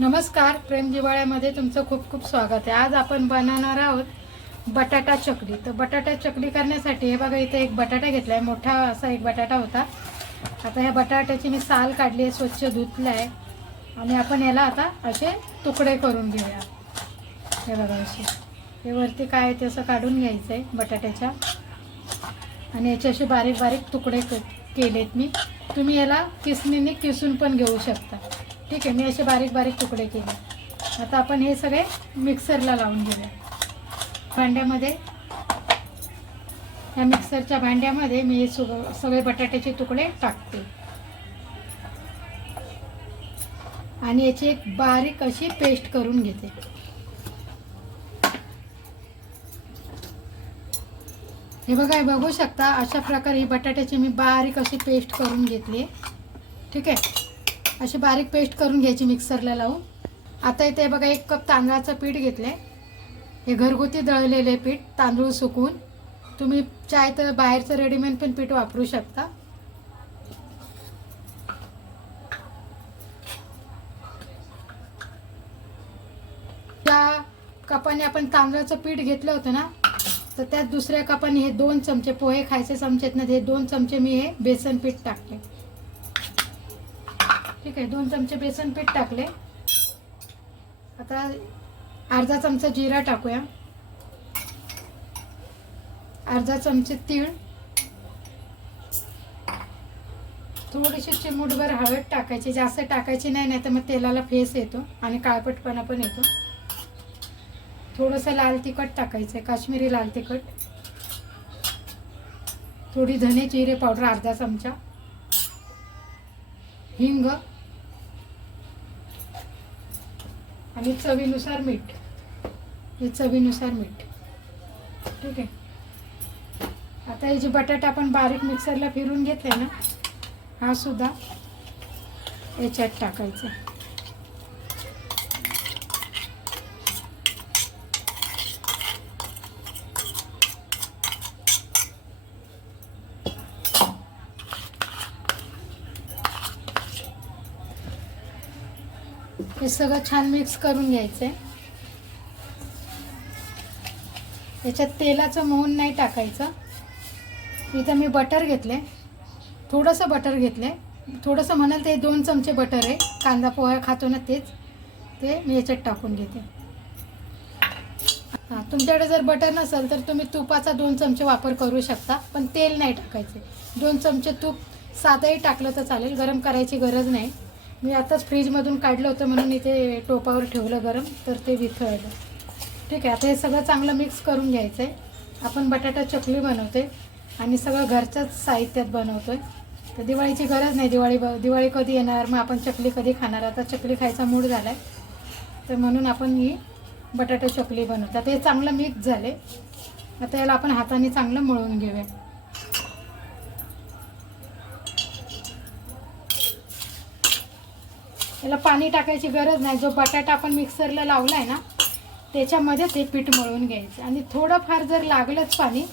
नमस्कार प्रेम जिवाळ्यामध्ये तुमचं खूप खूप स्वागत आहे. आज आपण बनवणार आहोत बटाटा चकली. तर बटाटा चकली करण्यासाठी हे बघा इथे एक बटाटा घेतला आहे मोठा असा एक बटाटा होता. आता ह्या बटाट्याची मी साल काढली आहे स्वच्छ धुतलं आहे. आणि आपण याला आता असे तुकडे करून घेऊया. हे बघा असे. हे वरती काय आहे ते असं काढून घ्यायचं आहे बटाट्याच्या. आणि याचे असे बारीक बारीक तुकडे केलेत मी. तुम्ही याला किसणीने किसून पण घेऊ शकता. ठीक आहे मी असे बारीक बारीक तुकडे केले. आता आपण हे सगळे मिक्सरला लावून घेऊया. भांड्यामध्ये या मिक्सरच्या भांड्यामध्ये मी हे सुग- सगळे बटाट्याचे तुकडे टाकते. आणि याची एक बारीक अशी पेस्ट करून घेते. हे बघा बघू शकता अशा प्रकारे ही बटाट्याची मी बारीक अशी पेस्ट करून घेतली ठीक आहे? अशी बारीक पेस्ट करून घ्यायची मिक्सरला लावून. आता इथे बघा एक कप तांदळाचं पीठ घेतलं हे घरगुती दळलेले पीठ तांदूळ सुकून. तुम्ही चाय तर बाहेरचं रेडीमेड पण पीठ वापरू शकता. त्या कपाने आपण तांदळाचं पीठ घेतलं होतं ना तर त्यात दुसऱ्या कपाने हे दोन चमचे पोहे खायचे चमचे आहेत ना हे दोन चमचे मी हे बेसन पीठ टाकले ठीक आहे दोन चमचे बेसन पीठ टाकले. आता अर्धा चमचा जिरा टाकूया. अर्धा चमचे तीळ. थोडीशी चिमूटभर हळद टाकायची जास्त टाकायची नाही नाही तर मग तेलाला फेस येतो आणि काळपटपणा पण येतो. थोडंसं लाल तिखट टाकायचं आहे काश्मीरी लाल तिखट. थोडी धने जिरे पावडर अर्धा चमचा. हिंग. आणि चवीनुसार मीठ. हे चवीनुसार मीठ. ठीक आहे? आता हे जे बटाटा आपण बारीक मिक्सरला फिरून घेतले ना हा सुद्धा याच्यात टाकायचा हे सगळं छान मिक्स करून घ्यायचं आहे याच्यात तेलाचं मोहन नाही टाकायचं. इथं मी बटर घेतले थोडंसं बटर घेतले थोडंसं म्हणाल ते दोन चमचे बटर आहे. कांदा पोहा खातो ना तेच. ते मी याच्यात टाकून घेते. हां तुमच्याकडे जर बटर नसेल तर तुम्ही तुपाचा दोन चमचे वापर करू शकता पण तेल नाही टाकायचे. दोन चमचे तूप साधंही टाकलं तर चालेल. गरम करायची गरज नाही. मी आताच फ्रीजमधून काढलं होतं म्हणून इथे टोपावर ठेवलं गरम तर ते विथळलं ठीक आहे आता हे सगळं चांगलं मिक्स करून घ्यायचं आहे आपण बटाटा चकली बनवते आणि सगळं घरच्याच साहित्यात बनवतो आहे तर दिवाळीची गरज नाही दिवाळी ब- दिवाळी कधी येणार मग आपण चकली कधी खाणार? आता चकली खायचा मूड झाला आहे तर म्हणून आपण ही बटाटा चकली बनवतो. आता हे चांगलं मिक्स झाले आता याला आपण हाताने चांगलं मळून घेऊया. याला पाणी टाकायची गरज नाही. जो बटाटा आपण मिक्सरला लावला आहे ना त्याच्यामध्येच हे पीठ मळून घ्यायचं. आणि थोडंफार जर लागलंच पाणी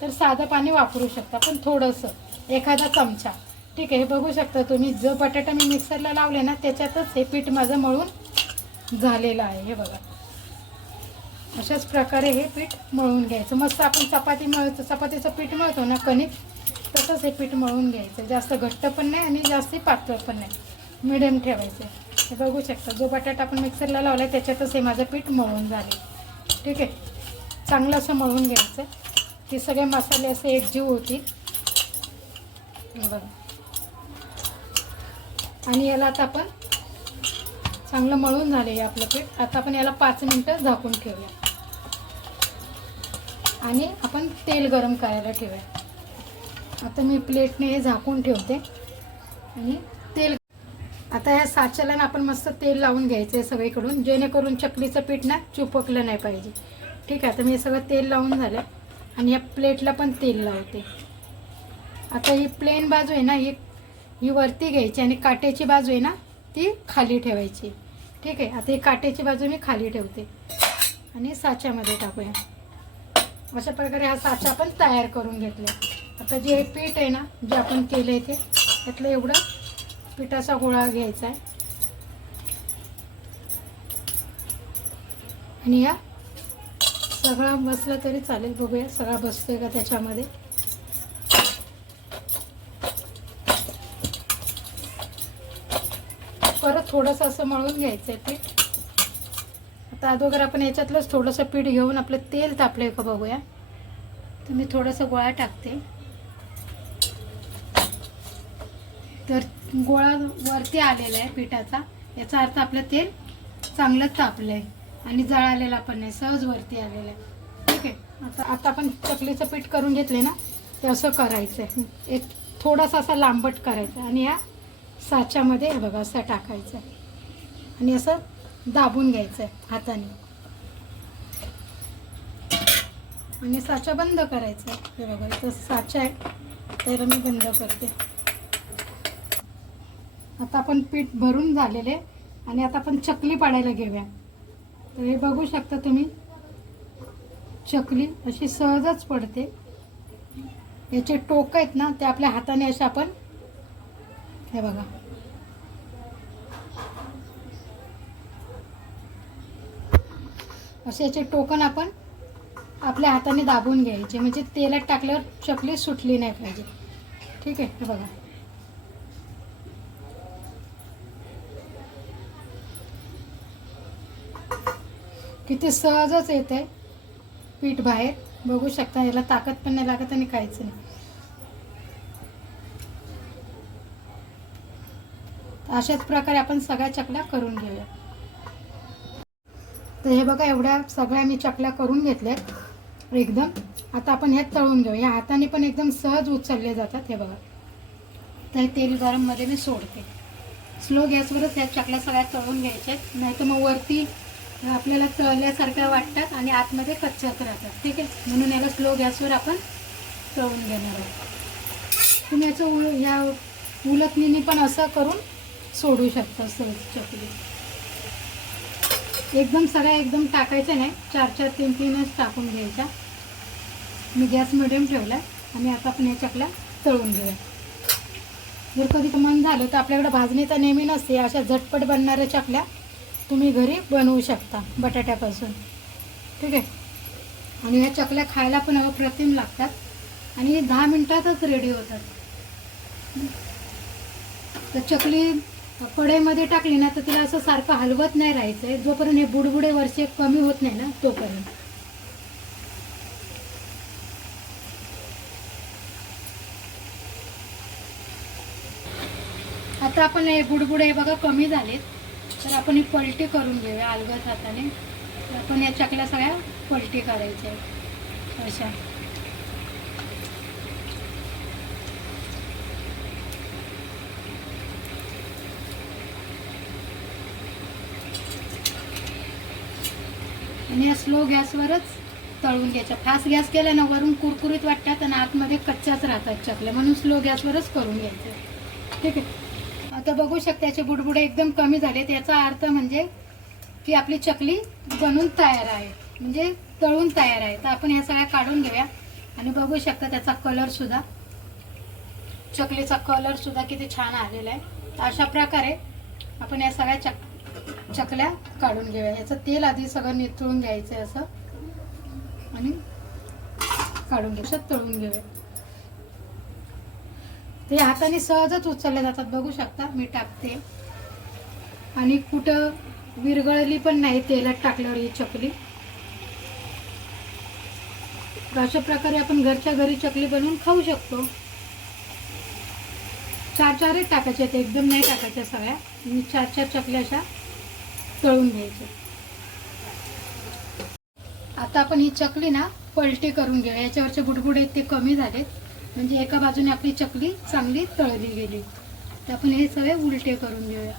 तर साधं पाणी वापरू शकता. पण थोडंसं एखादा चमचा. ठीक आहे हे बघू शकता तुम्ही जो बटाटा मी मिक्सरला लावले ना त्याच्यातच हे पीठ माझं मळून झालेलं आहे. हे बघा. अशाच प्रकारे हे पीठ मळून घ्यायचं. मस्त आपण चपाती मळतो चपातीचं पीठ मळतो ना कणिक तसंच हे पीठ मळून घ्यायचं. जास्त घट्ट पण नाही आणि जास्त पातळ पण नाही. मिडियम ठेवायचं. हे बघू शकता. जो बटाटा आपण मिक्सरला लावला आहे त्याच्यातच हे माझं पीठ मळून झाले. ठीक आहे? चांगलं असं मळून घ्यायचं. ते सगळे मसाले असे एकजीव होतील. हे बघा. आणि याला आता आपण चांगलं मळून झाले आहे आपलं पीठ. आता आपण याला पाच मिनटं झाकून ठेवूया. आणि आपण तेल गरम करायला ठेवूया. आता मी प्लेटने हे झाकून ठेवते. आणि आता या साच्याला ना आपण मस्त तेल लावून घ्यायचं आहे सगळीकडून जेणेकरून चकलीचं पीठ ना चुपकलं नाही पाहिजे. ठीक आहे तर मी सगळं तेल लावून झालं आणि या प्लेटला पण तेल लावते. आता ही प्लेन बाजू आहे ना ही ही वरती घ्यायची आणि काट्याची बाजू आहे ना ती खाली ठेवायची. ठीक आहे आता ही काट्याची बाजू मी खाली ठेवते. आणि साच्यामध्ये टाकूया. अशा प्रकारे हा साचा आपण तयार करून घेतला. आता जे पीठ आहे ना जे आपण केलं आहे ते त्यातलं एवढं पिठाचा गोळा घ्यायचा आहे. आणि या सगळा बसला तरी चालेल. बघूया सगळा बसतोय का त्याच्यामध्ये. परत थोडंसं असं मळून घ्यायचं आहे पीठ आता अगोदर आपण याच्यातलंच थोडंसं पीठ घेऊन आपलं तेल तापलं का बघूया. तर मी थोडंसं गोळा टाकते तर गोळा वरती आलेला आहे पिठाचा. याचा अर्थ आपलं तेल चांगलंच तापलं आहे आणि जळालेला पण नाही सहज वरती आलेला आहे. ठीक आहे? आता आता आपण चकलीचं पीठ करून घेतले ना ते असं करायचं आहे एक थोडासा असा लांबट करायचा आणि या साच्यामध्ये हे बघा असं टाकायचं. आहे आणि असं दाबून घ्यायचं आहे हाताने. आणि साचा बंद करायचा. आहे हे बघा इथं साचा आहे तर मी बंद करते. आता आपण पीठ भरून झालेले आणि आता आपण चकली पाडायला घेऊया. तर हे बघू शकता तुम्ही चकली अशी सहजच पडते. याचे टोक आहेत ना ते आपल्या हाताने असे आपण हे बघा. असे याचे टोकन आपण आपल्या हाताने दाबून घ्यायचे. म्हणजे तेलात टाकल्यावर चकली सुटली नाही पाहिजे. ठीक आहे हे बघा. किती सहजच येते पीठ बाहेर. बघू शकता याला ताकद पण नाही लागत आणि काहीच नाही. अशाच प्रकारे आपण सगळ्या चकल्या करून घेऊया. तर हे बघा एवढ्या सगळ्या मी चकल्या करून घेतल्यात एकदम. आता आपण ह्यात तळून घेऊ. या हाताने पण एकदम सहज उचलले जातात हे बघा. तर हे तेल गरममध्ये मी सोडते. स्लो गॅसवरच या चकल्या सगळ्या तळून घ्यायच्या नाही तर मग वरती आपल्याला तळल्यासारख्या वाटतात आणि आतमध्ये कच्च्याच राहतात. ठीक आहे? म्हणून याला स्लो गॅसवर आपण तळून घेणार आहोत. तुम्ही याचं उल ह्या उलटणीने पण असं करून सोडू शकता सहज चकली एकदम सगळ्या एकदम टाकायच्या नाही. चार चार तीन तीनच टाकून घ्यायच्या. मी गॅस मिडियम ठेवला आणि आता आपण या चकल्या तळून घेऊया. जर कधी मन झालं तर आपल्याकडे भाजणी तर नेहमी नसते. अशा झटपट बनणाऱ्या चकल्या तुम्ही घरी बनवू शकता बटाट्यापासून. ठीक आहे? आणि ह्या चकल्या खायला पण अप्रतिम लागतात. आणि दहा मिनटातच रेडी होतात. तर चकली कढईमध्ये टाकली ना तर तिला असं सारखं हलवत नाही राहायचं आहे जोपर्यंत हे बुडबुडे वर्षे कमी होत नाही ना तोपर्यंत. आता आपण हे बुडबुडे हे बघा कमी झालेत. तर आपण ही पलटी करून घेऊया अलगद हाताने. तर आपण या चकल्या सगळ्या पलटी करायच्या आहेत. अशा. आणि या स्लो गॅसवरच तळून घ्यायच्या. फास्ट गॅस केला ना वरून कुरकुरीत वाटतात आणि आतमध्ये कच्च्याच राहतात चकल्या. म्हणून स्लो गॅसवरच करून घ्यायचं. ठीक आहे? आता बघू शकता याचे बुडबुडे एकदम कमी झालेत. याचा अर्थ म्हणजे की आपली चकली बनून तयार आहे. म्हणजे तळून तयार आहे. तर आपण ह्या सगळ्या काढून घेऊया. आणि बघू शकता त्याचा कलर सुद्धा. चकलीचा कलर सुद्धा किती छान आलेला आहे. तर अशा प्रकारे आपण या सगळ्या चक चकल्या काढून घेऊया. याचं तेल आधी सगळं निथळून घ्यायचं आहे असं. आणि काढून घेऊ तळून घेऊया. ते हाताने सहजच उचलले जातात. बघू शकता मी टाकते. आणि कुठं विरघळली पण नाही तेलात टाकल्यावर ही चकली. अशा प्रकारे आपण घरच्या घरी चकली बनवून खाऊ शकतो. चार चारच टाकायच्या आहेत. एकदम नाही टाकायच्या सगळ्या. मी चार चार चकल्या अशा तळून घ्यायच्या. आता आपण ही चकली ना पलटी करून घेऊ. याच्यावरचे बुडबुडे ते कमी झालेत. म्हणजे एका बाजूने आपली चकली चांगली तळली गेली. तर आपण हे सगळे उलटे करून घेऊया.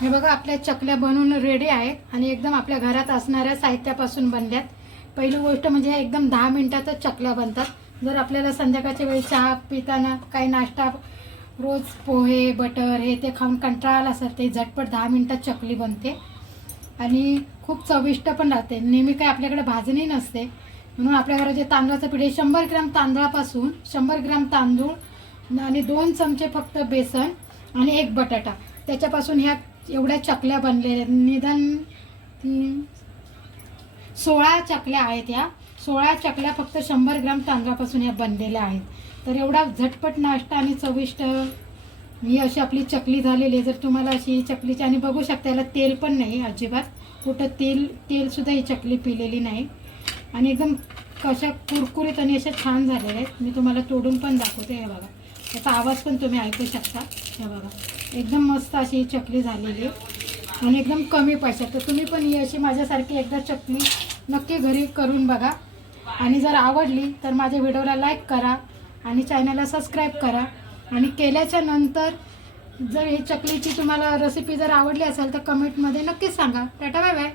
हे बघा आपल्या चकल्या बनवून रेडी आहेत आणि एकदम आपल्या घरात असणाऱ्या साहित्यापासून बनल्यात. पहिली गोष्ट म्हणजे एकदम दहा मिनिटातच चकल्या बनतात. जर आपल्याला संध्याकाळच्या वेळी चहा पिताना काही नाश्ता रोज पोहे बटर हे ते खाऊन कंटाळा आला असेल ते झटपट दहा मिनटात चकली बनते. आणि खूप चविष्ट पण राहते. नेहमी काय आपल्याकडे भाजणी नसते. म्हणून आपल्या घरात जे तांदळाचं पीठ आहे शंभर ग्राम तांदळापासून शंभर ग्राम तांदूळ आणि दोन चमचे फक्त बेसन आणि एक बटाटा. त्याच्यापासून ह्या एवढ्या चकल्या बनलेल्या निदान सोळा चकल्या आहेत या सोळा चकल्या फक्त शंभर ग्राम तांदळापासून या बनलेल्या आहेत. तर एवढा झटपट नाश्ता आणि चविष्ट ही अशी आपली चकली झालेली आहे. जर तुम्हाला अशी चकलीची आणि बघू शकता याला तेल पण नाही अजिबात. कुठं तेल तेलसुद्धा ही चकली पिलेली नाही. आणि एकदम कशा कुरकुरीत आणि अशा छान झालेल्या आहेत. मी तुम्हाला तोडून पण दाखवते हे बघा. त्याचा आवाज पण तुम्ही ऐकू शकता. हे बघा. एकदम मस्त अशी ही चकली झालेली आहे. आणि एकदम कमी पैशात. तर तुम्ही पण ही अशी माझ्यासारखी एकदा चकली नक्की घरी करून बघा. आणि जर आवडली तर माझ्या व्हिडिओला लाईक करा आणि चॅनलला सबस्क्राईब करा. आणि केल्याच्यानंतर जर हे चकलीची तुम्हाला रेसिपी जर आवडली असेल तर कमेंटमध्ये नक्कीच सांगा. Tata bye bye